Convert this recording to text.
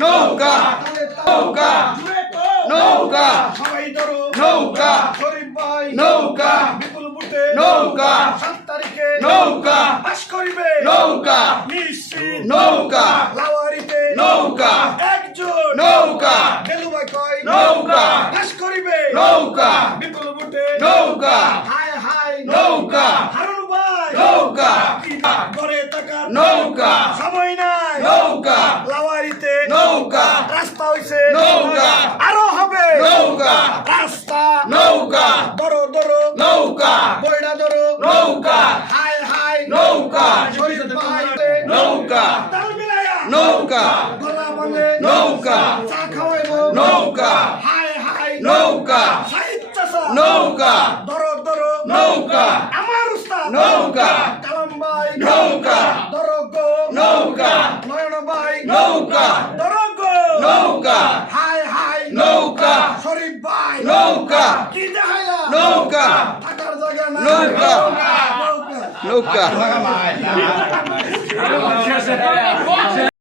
নৌকা নৌকা নৌকা সবাই ধরো নৌকা শরীফ ভাই নৌকা বিপুল বুটে নৌকা সাত তারিখে নৌকা পাস করিবে নৌকা নিশ্চিত নৌকা লাওয়ারিতে নৌকা একজন নৌকা বেলুবাই কয় নৌকা পাস করিবে নৌকা বিপুল বুটে নৌকা হাই হাই নৌকা হারুন ভাই নৌকা ঘরে থাকার নৌকা সময় নাই নৌকা। লাওয়ারিতে। নৌকা। রাস্তা হইছে। নৌকা। আরও হবে। নৌকা। রাস্তা। নৌকা। ধরো ধরো। নৌকা। বইটা ধরো। নৌকা। হাই হাই। নৌকা। নৌকা। নৌকা। গলা নৌকা। চা খাওয়াইব। নৌকা। হাই হাই। নৌকা। সাহিত্য নৌকা। ধরো ধরো। নৌকা। আমার উস্তাদ। নৌকা কালাম ভাই নৌকা ধরো গো নৌকা নয়ন ভাই নৌকা ধরো গো নৌকা হাই হাই নৌকা শরীফ ভাই নৌকা কি দেখাইলা নৌকা থাকার জায়গা না নৌকা। নৌকা নৌকা